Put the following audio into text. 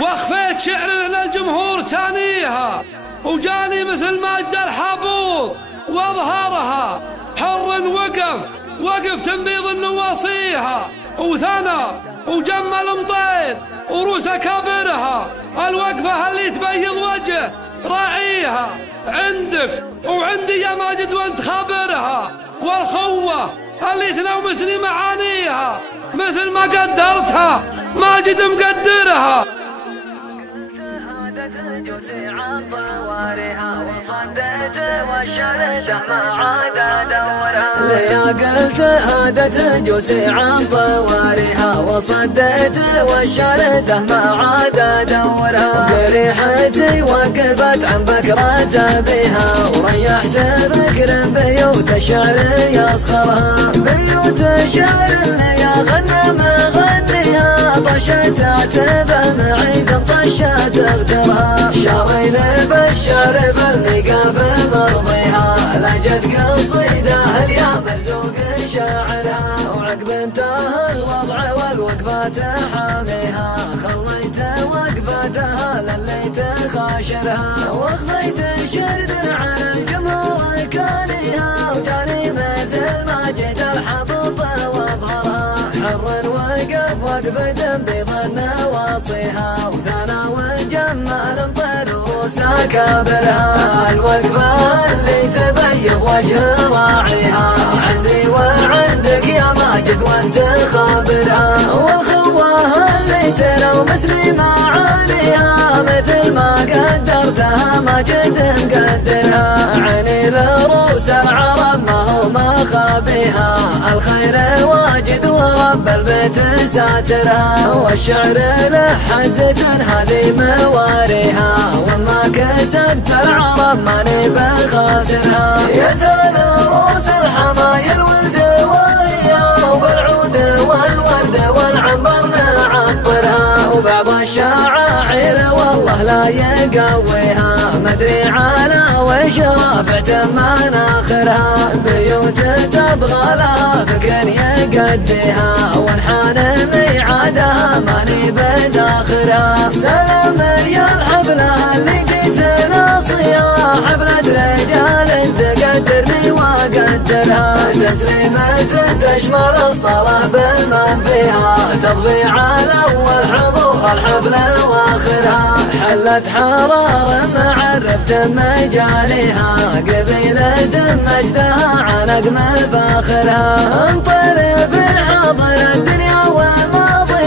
واخفيت شعر على الجمهور تانيها، وجاني مثل مجد الحبوط واظهارها. حر وقف تنبيض النواصيها، وثنى وجمل مطير وروس كابرها. الوقفة اللي تبيض وجه راعيها عندك وعندي يا ماجد وانت خابرها. والخوة اللي تنومسني معانيها، مثل ما قدرتها ماجد مقدرها. جوسي عن طوارها وصدت والشردة ما عاد دورها. ليا قلت هادت جوسي عن طوارها وصدت والشردة ما عاد دورها. قريحتي وقفت عن بكرة بها، وريحت ذكر بيوت الشعر يصخرها. بيوت الشعر اللي غنى مغنيها، طشت عتبة معيد طشت اغترها. شارين بالشعر بالمقاف مرضيها، لجت قصيدة اليا مرزوق شاعرها. وعقب انتهى الوضع والوقفات حاميها، خليت وقفتها لليت خاشرها. وخذيت شرد على الجمهور كانيها، وجاني مثل ماجد الحبوط واظهرها. حر وقفة بيض نواصيها، وثنى وجمال مطير وروسها كابرها. الوقفة اللي تبيض وجه راعيها، عندي وعندك يا ماجد وانت خابرها. والخوة اللي تلومسني معانيها، مثل ما قدرتها ماجد مقدرها. عيني لروس العرب ما هو مخابيها، الخير واجد ورب البيت ساترها. والشعر له حزة هذه مواريها، وما كسبت العرب ماني بخاسرها. يزال روس الحمايل والدوايا، وبالعود والورد والعنبر نعطرها. وبعض الشعائر والله لا يقويها، مدري على وش رافعت مناخرها. بيوت تبغى لها فكر يقديها، وانحان ميعادها ماني بداخرها. سلام يا الحفلة اللي جيت ناصيها، حفلة رجال تقدرني وقدرها. تسليمة تشمل الصلاة بمن فيها، تضبي على أول حضور الحفلة واخرها. حلت حرارة معرفت مجاليها، قبيلة مجدها عنق مفاخرها. انطر بالحاضر الدنيا وما